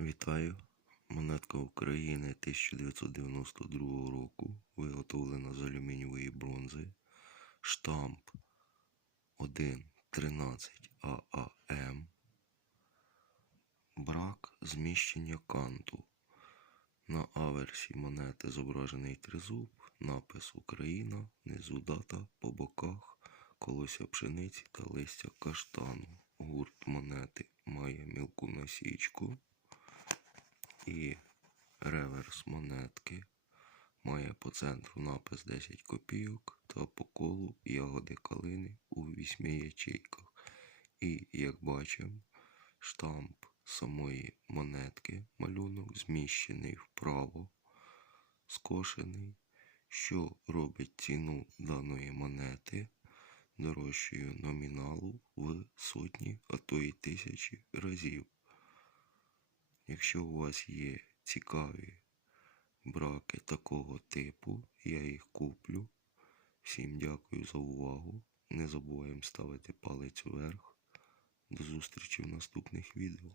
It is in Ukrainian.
Вітаю! Монетка України 1992 року, виготовлена з алюмінієвої бронзи. Штамп 1.13 ААМ. Брак зміщення канту. На аверсі монети зображений тризуб, напис Україна, внизу дата по боках, колося пшениці та листя каштану. Гурт монети має мілку насічку реверс монетки. Має по центру напис 10 копійок та по колу ягоди калини у вісьми ячейках. І, як бачимо, штамп самої монетки, малюнок зміщений вправо, скошений, що робить ціну даної монети дорожчою номіналу в сотні, а то й тисячі разів. Якщо у вас є цікаві браки такого типу, я їх куплю. Всім дякую за увагу. Не забуваємо ставити палець вверх. До зустрічі в наступних відео.